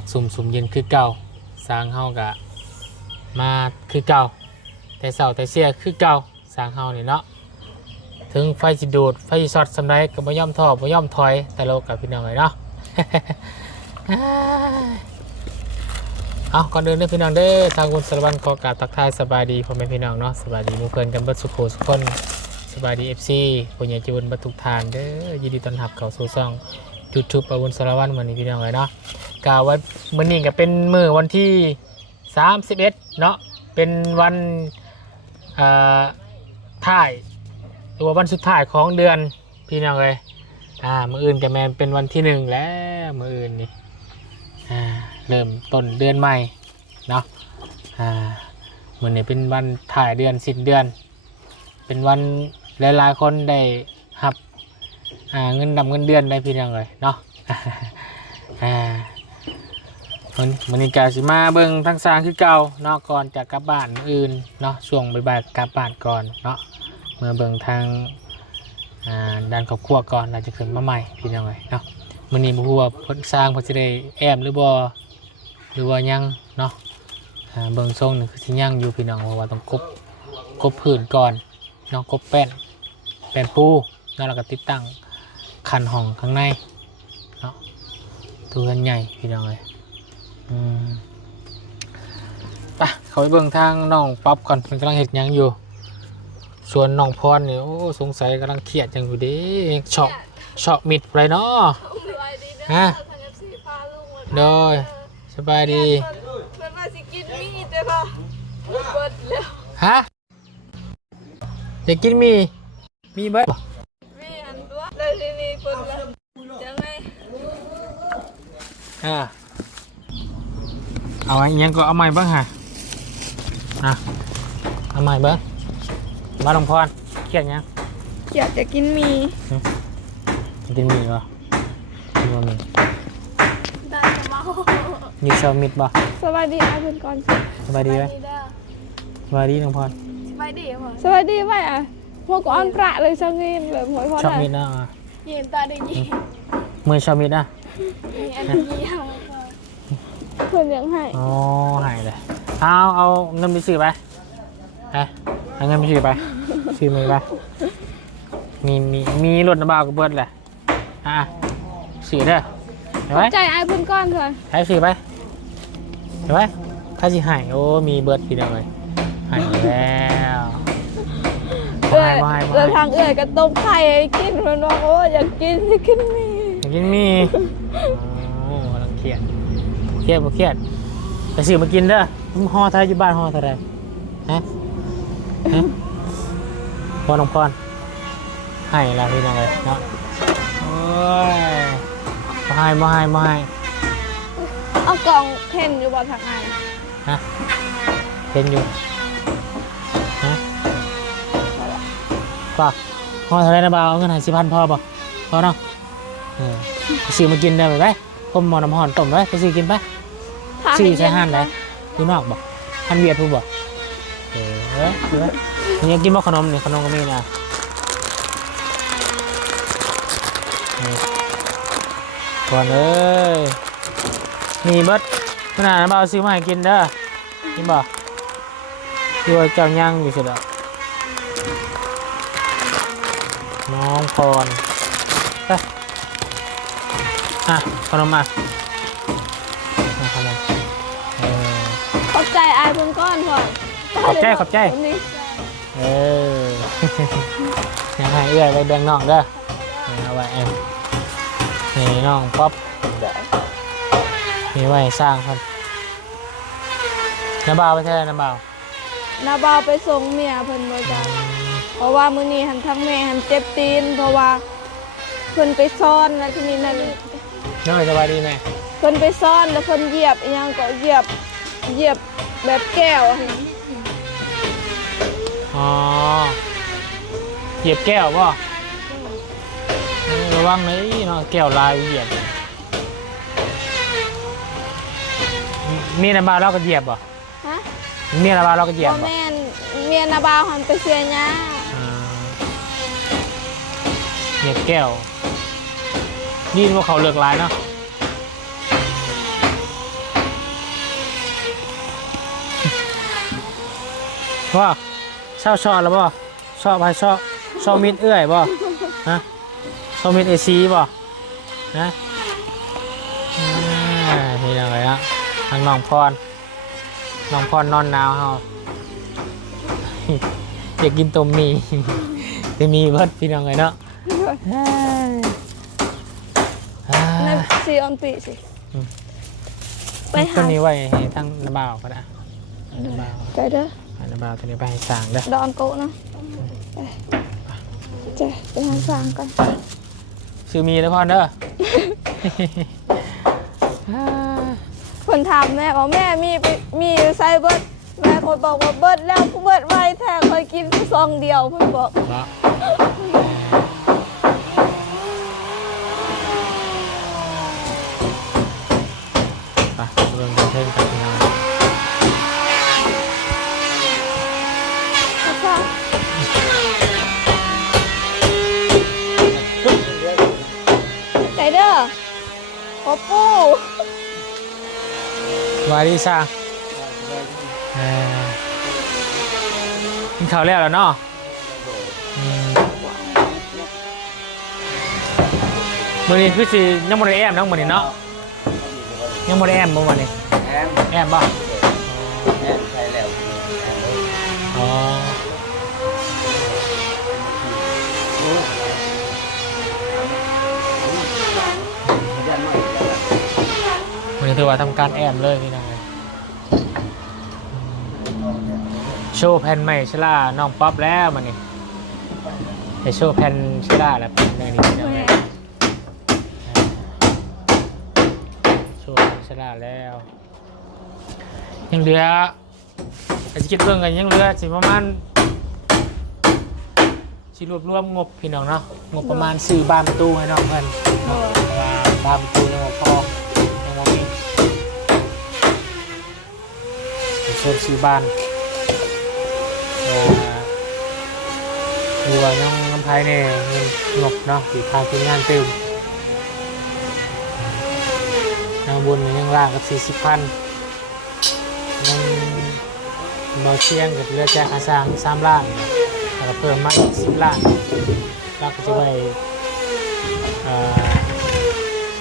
มักสุ่มเย็นคือเก่าสร้างเฮากะมาคือเก่าแต่เสาแต่เสียคือเก่าสร้างเฮานี่เนาะถึงไฟสิดูดไฟช็อตสำไรก็บ่ย่อมท้อบ่ย่อมถอยแต่โลกกับพี่น้องเลยเนาะ เอาก่อนเดินเด้อพี่น้องเด้อทางคุณสารวัตรขอกราบทักทายสบายดีพ่อแม่พี่น้องเนาะสบายดีหมู่เพื่อนกันเบิดสุขสุขคนสบายดี FC ผู้ใหญ่ใจบุญบัดทุกทานเด้อยินดีต้อนรับเข้าสู่ช่อง YouTube ประวุณสารวัตรมื้อนี้พี่น้องเลยเนาะกล่าวว่ามื้อนี้ก็เป็นมื้อวันที่31เนาะเป็นวันท้ายหรือว่าวันสุดท้ายของเดือนพี่น้องเลยมื้ออื่นก็แม่นเป็นวันที่1แล้วมื้ออื่นนี่เริ่มต้นเดือนใหม่เนาะมื้อนี้เป็นวันถ่ายเดือนสิ้นเดือนเป็นวันหลายๆคนได้รับเงินดำเงินเดือนได้พี่น้องเลยเนาะมื้อนี้ก็สิมาเบิ่งทั้งสร้างคือเก่าเนาะก่อนจะกลับบ้านมื้ออื่นเนาะช่วงบ่ายๆกลับบ้านก่อนเนาะเมื่อเบิ่งทางด้านครอบครัวก่อนเราจะขึ้นมาใหม่พี่น้องเลยเนาะมื้อนี้บ่ฮู้ว่าเพิ่นสร้างเพิ่นสิได้แอมหรือว่ายังเนาะเบิ่งทรงนี่คือสิยังอยู่พี่น้องเพราะว่าต้องกบพื้นก่อนเนาะกบแป้นปูแล้วเราก็ติดตั้งคันห้องข้างในเนาะตัวกันใหญ่พี่น้องเลยไปเขาไปเบิ่งทางน้องป๊อปก่อนมันกำลังเฮ็ดหยังอยู่ส่วนน้องพรนี่โอ้สงสัยกำลังเครียดจังอยู่เด้เฉาะมิดไปเนาะฮะโดยสบายดีมันมาสิกินมีดเลยค่ะเบิดแล้วฮะอยากกินมีเบิดมีอันตัวเลยทีนี้คนละจะไงเอาไอ้ยังก็เอาใหม่บ้างฮะเอาใหม่บ้างมาลงพรเครียดยังอยากจะกินมีกินมีป่ะกินบะหมี่ได้จะเมามีชาวมิดป่ะสวัสดีอาคุณก่อนสบายดีไหมสบายดีน้องพรสบายดีค่ะสวัสดีไหมพวกก้อนประเลยช่างเงินแบบหอยพอชอบมิดนะยินตาได้ยินมือชาวมิดนะมีอันนี้เพื่อนยังให้อ๋อให้เลยเอาเงินไปซื้อไปเอาเงินไปซื้อไปซื้อมือไปมีรถน้ำบ่าวกับเบิร์ดแหละซื้อเด้อเห็นไหมใจไอ้เพื่อนก้อนเถอะให้ซื้อไปเห็นไหมถ้าสิให้โอ้มีเบิร์ดพี่น้องเลยให้แล้วเดินทางก็ต้มไข่กินมันว่าโอ้อยากกินมีอยากกินมีโอ้กำลังเครียดไปซื้อมากินเด้อห่อไทยอยู่บ้านห่อเท่าไรฮะพอน้องพรให้ละพี่น้องเลยเนาะโอ้ยมาให้เอากล่องเพ่นอยู่บนทางไหนฮะเพ่นอยู่ฮะป่ะห่อเท่าไรนะบ่าวเอาเงิน50,000พอป่ะพอเนาะไปซื้อมากินได้ไหมผมหมอน้ำห่อนต้มไว้ไปซื้อกินไปซื้อใช้หั่นเลยดูนอกบอกหั่นเวียดพูดบอกดูไหมนี่กินบ่ขนมเนี่ยขนมก็มีนะก่อนเลยมีเบิดขนาดนั้นบ่าวซื้อมาให้กินเด้อกินบ่ด้วยเจ้าย่างอยู่สิเด้อน้องพรไปขนมมาขนมขอบใจไอ้เพื่อนก้อนก่อนขอบใจยังให้เอื้อยไปแบ่งน้องเด้อเอาไว้นี่น้องป๊อปนี่ไว้สร้างครับน้าบ่าวไปใช่น้าบ่าวไปส่งเมียเพิ่นบ่จ้ะเพราะว่ามื้อนี้หันทั้งแม่หันเจ็บตีนเพราะว่าเพิ่นไปซ่อนแล้วที่นี่นั่นน้อยสบายดีแม่เพิ่นไปซ่อนแล้วเพิ่นเหยียบอีหยังก็เหยียบแบบแก้วเหยียบแก้วป่ะระวังเลยเนาะแก้วลายเหยียบมีนาบาเราก็เหยียบป่ะมีนาบาเราก็เหยียบป่ะแม่เมียนาบาหันไปเสียหญ้าเหยียบแก้วนี่ว่าเขาเลือกลายเนาะ ว่าเช่าชอแล้วบ่ชอไปชอมิดเอื้อยบ่ฮะชอมิดเอซีบ่นะนี่ยังไงละทางน้องพรนอนหนาวเฮาอยากกินต้มหมี่จะมีเบิดพี่น้องไงเนาะ นั่นซีออนปีสิไปหา ต้นนี้ไว้ให้ทั้งน้าบ่าวก็ได้น้าบ่าว ไปเด้อ น้าบ่าวตัวนี้ไปให้สร้างเด้อ ดอนโกะนะไปหาสร้างกัน ซื้อมีแล้วพอเด้อ คนถามแม่ว่าแม่มีไซเบิร์ดแม่คนบอกว่าเบิร์ดแล้วกูเบิร์ดไว้แท้เคยกินแค่ซองเดียวเพิ่นบอก เนาะไปเริ่มเทิงกันงาน ค่ะใจเด้อโอ้ปู วาดีซ่ากินข้าวแล้วเนาะมื้อนี้คือสิยังบ่ได้แอมน้องมื้อนี้เนาะยังบ่ได้แอมบ่มื้อนี้แอมบ่ใช่แล้ว อ๋อมื้อนี้ถือว่าทำการแอมเลยพี่น้องเอ้ยโชว์แผ่นใหม่ชลาน้องป๊อปแล้วมื้อนี้ให้โชว์แผ่นชลาแล้วเป็นเรื่องนี้พี่น้องเอ้ย ช่วงชนะแล้วยังเหลืออาจจะคิดเพิ่งกันยังเหลือสิประมาณสิรวบรวมงบพี่น้องเนาะงบประมาณซื้อบ้านประตูให้น้องเพื่อนเนาะว่าบ้านประตูยังบ่พอยังบ่มีเชิญซื้อบ้านดูว่ายังน้ำไผ่เนี่ยเงินงบเนาะที่ทางทีมงานเติมทางบนยังล่างกับ40,000ยังเบาเชียงกับเรือแจกอาสาง3 ล้านแล้วก็เพิ่มมาอีก10 ล้านแล้วก็จะไป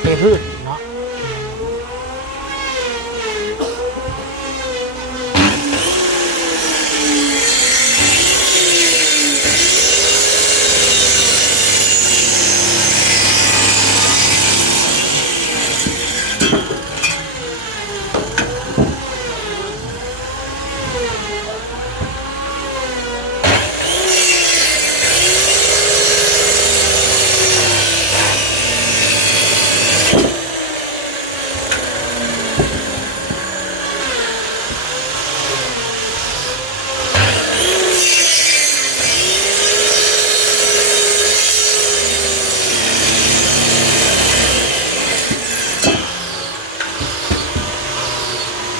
เทพืชเนาะ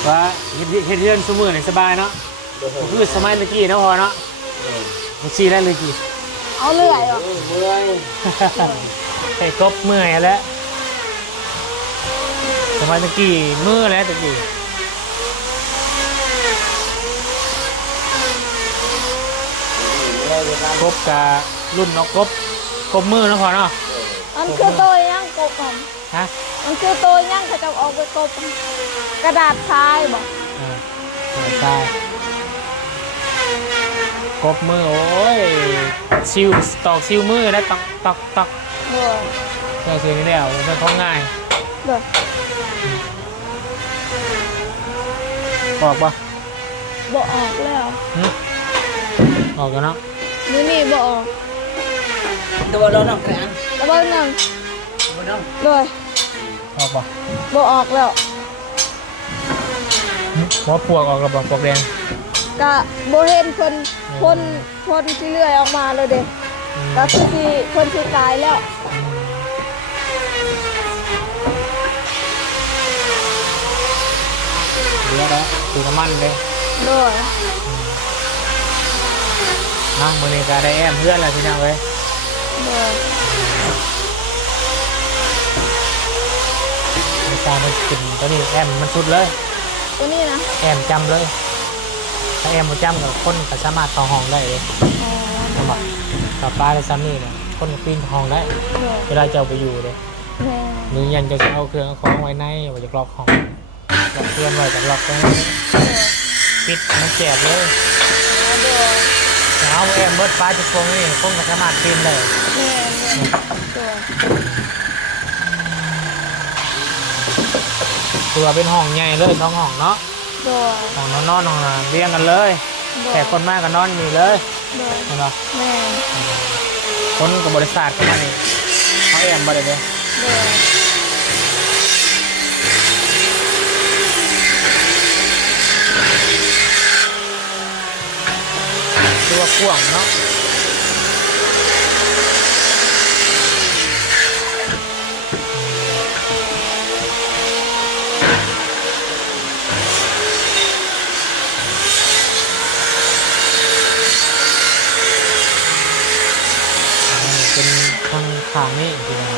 ว่าเฮ็ดเรือนสมือนี่สบายเนาะคือสมัยเมื่อกี้เนาะพอเนาะมันซีแล้วเลยกี่ เอาเรื่อยเหรอ เมื่อย ไอ้กบเมื่อยแล้วสมัยเมื่อกี้มือแล้วตะกี้กบกับรุ่นเนาะกบมือเนาะพอเนาะ มันคือตัวย่างกบผม ฮะ มันคือตัวย่างเขาจะเอาไปกบกระดาษทรายบอก ใช่กบมือโอ้ยซิวตอกซิวมือแล้วตอก เด้อ เจ้าเสียงนี่แล้วมันของง่าย เด้อ บอกปะ บ่ออกแล้ว ออกกันเนาะ มื้อนี้บ่ออก ตัวเราต้องการ แล้วบ่นึง ตัวเรา เลย ออกปะ บ่ออกแล้ว หัวปวกออกระบอกปวกแดง ก็บ่เห็นคนที่เลื่อยออกมาเลยเด้ก็คือที่คนที่ตายแล้ว เหลือแล้วคือน้ำมันเลย เลย นะมือนี้ก็ได้แอมเพื่อนอะไรพี่น้องเว้ย เลย ในการมันกินตัวนี้แอมมันสุดเลย ตัวนี้นะ แอมจำเลย ถ้าแอมบ่จ้ำกับคนก็สามารถต่อห้องได้เลย อ๋อ นะบอกกับป้าและซ้ำนี่เนี่ยคนก็ปีนห้องได้ โดย เวลาเจ้าไปอยู่เลย แม่ หรือยันจะเอาเครื่องเอาของไว้ในว่าจะล็อกห้องล็อกเครื่องไว้กับล็อกตรงนี้ โดย ปิดมันแจบเลย โดย เอาแอมเบิดฟ้าจะฟงนี่คนก็สามารถปีนได้ แม่โดย ตัวเป็นห้องใหญ่เลยท้องห้องเนาะ โดย ห้องนอนห้องเรียงกันเลยแต่คนมากก็นอนอยู่เลย โดย เห็นปะ แม่ คนกับบริษัทเข้ามานี่เขาแอมบ่ได้เลย โดย ตัวพ่วงเนาะเป็นทางขางนี่คืออะไร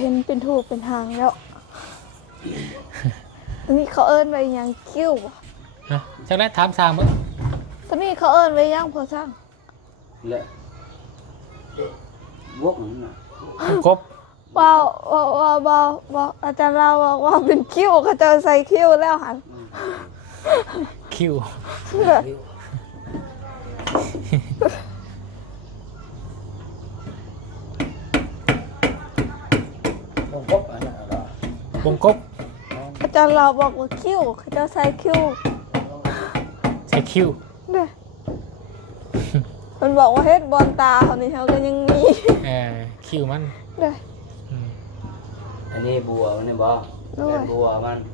เห็นเป็นถูกเป็นหางแล้ว อันนี้เขาเอิ้นไว้ยังกิ้วบ่ ฮะจังได้ถามสามมั้ง ตอนนี้เขาเอิ้นไว้ยังพอสร้าง lệ vuốt nữa กบ ว่าอาจารย์เราบอกว่าเป็นคิ้วเขาจะใส่คิ้วแล้วหัน คิว con cốc ở này rồi วงกบ อาจารย์เราบอกว่าคิ้วเขาจะใส่คิ้ว ใส่คิว เนี่ยมันบอกว่าเฮ็ดบอลตาเขานี่เขาก็ยังมี คิวมัน เนี่ย อืม anh ấy bùa anh ấy bò Đúng rồi. anh bùa man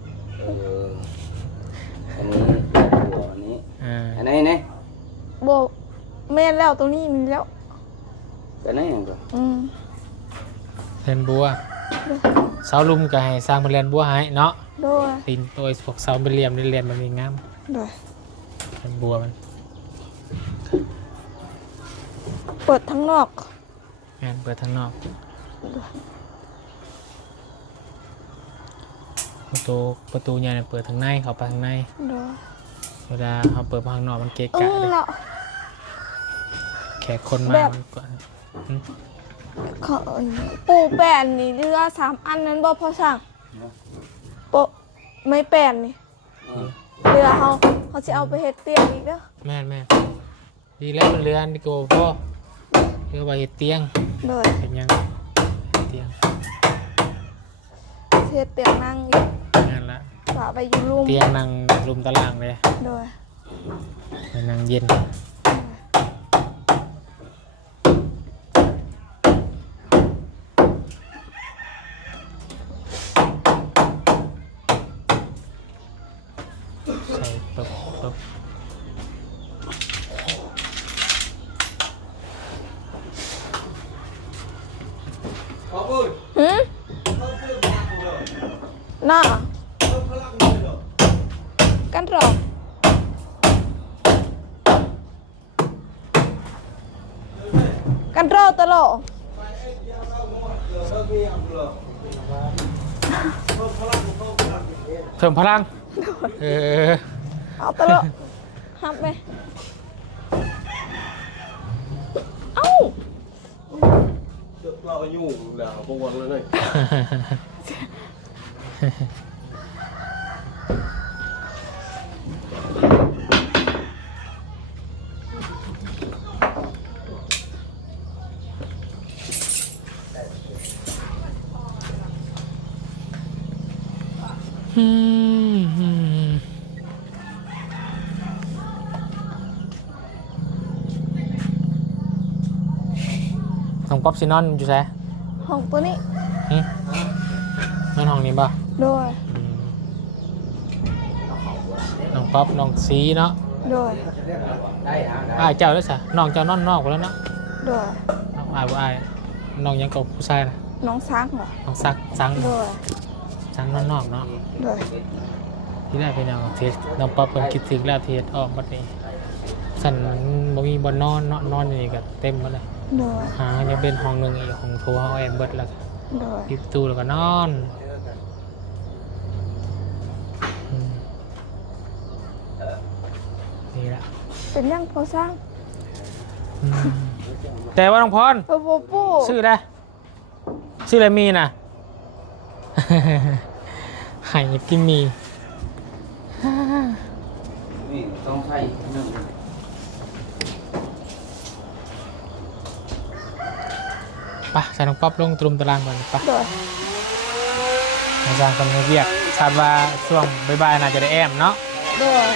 anh ấy bùa anh ấy อ่า anh ấy này บอกแม่นแล้วตรงนี้มีแล้ว cái này rồi เล่นบัวเสาลุมก็ให้สร้างเป็นเรียนบัวให้เนาะ ด้วย ตีนตัวพวกเสาเป็นเหลี่ยมเรียนมันมีงาม ด้วย เป็นบัวมัน เปิดทั้งนอก งานเปิดทางนอกประตูใหญ่เนี่ยเปิดทางในเขาไปทางใน ด้วย เวลาเขาเปิดทางนอกมันเกะ เอก ะ อ เลย แล้ว แขกคนมา แบบ มันก็ เขาปูแป้นนี่เรือ3 อันนั้นบ่พอสั่งโปะไม่แป้นนี่ เรือเขาจะเอาไปเฮ็ดเตียงอีกเด้อ แม่นดีแล้วเป็นเรือนดีกว่าพ่อเรือว่าเห็ดเตียง ด้วย เป็นยังเตียง เฮ็ดเตียงนั่งอีก งานละ ฝาไปอยู่รูม เตียงนั่งรุมตารางเลย ด้วย ไปนั่งเย็นใส่ปึ๊บ หืมน่ากันรอกันรอตลอด เพิ่มพลังอ เอาตลอดฮับไหมเอ้า เราอายุแล้วพวกวันเลย อืม น้องป๊อปสินอนอยู่ไส ห้องตัวนี้ นอนห้องนี้บ่ โดย น้องป๊อปน้องสีเนาะ โดย อ้ายเจ้าด้วยซะน้องเจ้านอนนอกไปแล้วเนาะ โดย น้องอ้ายบ่อ้ายน้องยังกับผู้ชายนะ น้องซักเหรอ น้องซักสัง โดย สังนอนนอกเนาะ โดย ที่ได้ไปน้องเทสน้องป๊อปเพิ่นคิดถึงแล้วเทสออกบัดนี้สั่นบ่มีบ่นอนเนาะนอนอยู่นี่ก็เต็มหมดเลย โดย หายังเป็นห้องหนึงอีกห้องโทรเฮาแอมเบิดแล้วก็ โดย ปิดประตูแล้วก็นอนอืมนี่ละ เป็นยังพอสร้าง อืมแต่ว่าน้องพร โอ้โหปู่ ชื่อได้ชื่ออะไรมีน่ะ ไห่กินมี นี่ต้องใช้นึ่ง ไปใส่น้องป๊อปลงตรุมตารางก่อนไป โดย อาจารย์กำลังเรียกคาดว่าช่วงบ่ายๆน่าจะได้แอมเนาะ โดย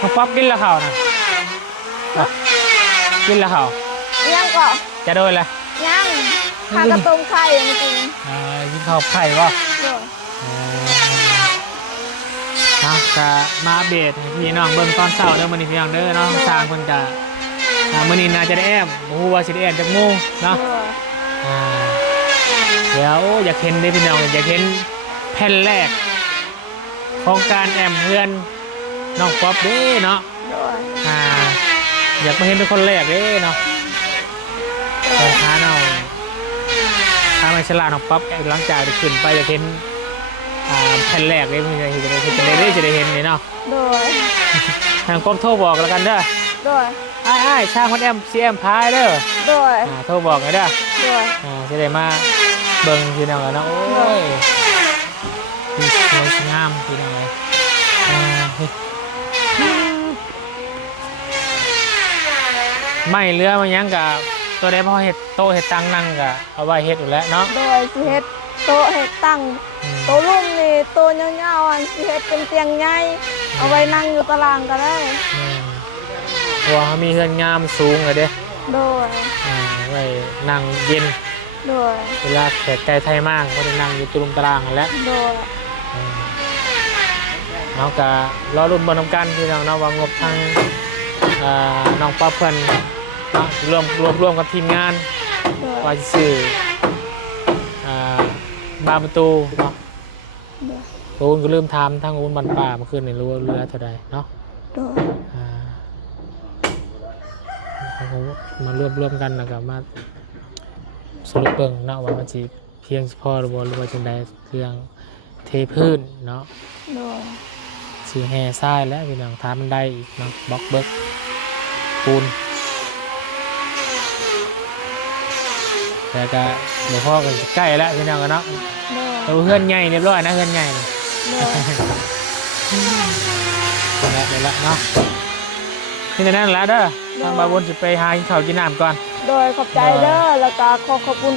น้องป๊อปกินละข่าวนะกินละข่าว ยังก่อน จะโดนเลย ยังข้ากระต้มไข่เมื่อกี้นี้ กินข้าวไข่วะ โดย นะจะมาอัปเดตให้พี่น้องเบิ่งตอนเช้าเด้อมื้อนี้พี่น้องเด้อเนาะทางเพิ่นจะมื้อนี้น่าจะได้แอมบ่ฮู้ว่าสิได้แอมจักโมงเนาะ โดย อ่าเดี๋ยวอยากเห็นเด้อพี่น้องอยากเห็นแผ่นแรกของการแอมเพื่อนน้องป๊อปเด้เนาะ โดย อยากมาเห็นเป็นคนแรกเด้เนาะตอนท้าน้องถ้าไม่ฉลาดน้องป๊อปหลังจากได้ขึ้นไปอยากเห็นแผ่นแรกเลยพี่จะได้เห็นนี่เนาะ โดย ทางกรมโทรบอกแล้วกันเด้อ โดย ไอ้ช่างคนแอมซีแอมพายเด้อ โดย โทรบอกไงเด้อ โดย จะได้มาเบิ่งพี่น้องแล้วเนาะโอ้ยดีสวยงามพี่น้องเลยไม่เรือมันยังกับตัวใดพอเห็ดโตเห็ดตังนั่งกับเอาไว้เห็ดอยู่แล้วเนาะ โดยสิเฮ็ดโต๊ะเฮ็ดตั้งโต๊ะลุ่มนี่โต๊ะยาวๆอันสิเฮ็ดเป็นเตียงใหญ่เอาไว้นั่งอยู่ตารางก็ได้ หัวเขามีเฮือนงามสูงเลยเด้ โดย ไว้นั่งเย็น โดย เวลาแขกไก่ไทยมากก็จะนั่งอยู่ตุ่มตารางนั่นแหล้ว โดย เอากะรอรุ่นบนน้ำกันพี่น้องเนาะว่างบทางน้องป๊อปเพิ่นเนาะรวมกับทีมงาน โดย ว่าจะซื้อบ้านประตูเนาะ โดย โอ้นก็ลืมถามทางโอ้นบันป่าเมื่อคืนนี่รู้ว่าเรือเท่าใดเนาะ โดย เขามารวมกันแล้วก็มาสรุปเบิ่งเนาะว่ามันสิเพียงพอหรือว่าจังใดเครื่องเทพื้นเนาะ โดย ซื้อแห่ทรายแล้วพี่น้องถามมันได้อีกเนาะบล็อกเบิกปูนแล้วก็หลวงพ่อก็ใกล้แล้วพี่น้องกันเนาะ โดย เราเพื่อนใหญ่เรียบร้อยนะเพื่อนใหญ่นี่ โดย เดี๋ยวละเนาะนี่แต่นั่นแหละเด้อทางบาบนจะไปหาข้าวกินน้ำก่อน โดยขอบใจเด้อแล้วก็ขอบคุณ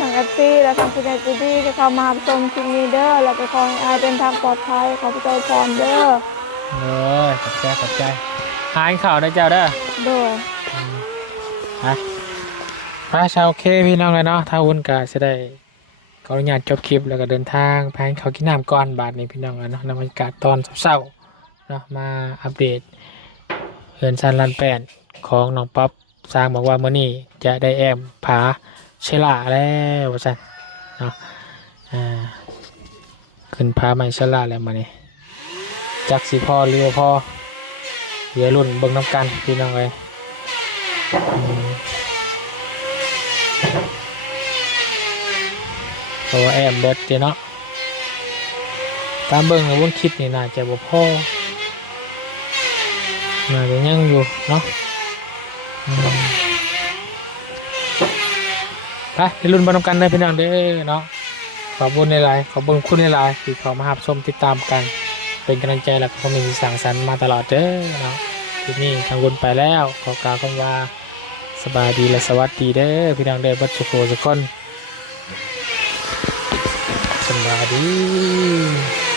ทาง FC และทางผู้ใหญ่ใจดีที่เข้ามาชมคลิปนี้เด้อแล้วก็ขอให้อายเป็นทางปลอดภัยขอพระเจ้าพรเด้อ ขอบใจหาข้าวได้เจ้าเด้อ โดย พระชาวเคพี่น้องเลยเนาะถ้าวุ่นก็จะได้ขออนุญาตจบคลิปแล้วก็เดินทางไปหาข้าวกินน้ำก่อนบาทนี้พี่น้องเลยเนาะบรรยากาศตอนเช้าๆเนาะมาอัปเดตเรือนซันลันแปดของน้องป๊อปสร้างบอกว่าเมื่อนี้จะได้แอมผาเชล่าแล้วว่าซั่นเนาะขึ้นผาใหม่เชล่าแล้วมานี่จักสีพ่อเรือพ่อเรือรุ่นเบิ่งน้ำกันพี่น้องเลยเพราะว่าแอมเบิดเนาะตามเบิ่งในวงคลิปนี่น่าจะบ่พอน่าจะยังอยู่เนาะไปรุ่นบรรณกันได้พี่น้องเด้อเนาะขอบคุณในไลน์ขอบคุณในไลน์ที่เขามาหับชมติดตามกันเป็นกำลังใจและคอมเมนต์สั่งสรรค์มาตลอดเด้อเนาะคลิปนี้ทางวนไปแล้วขอกล่าวคำว่า สบายดีและสวัสดีเด้อพี่น้องเด้อบัดสุโขสุกคนสบายดี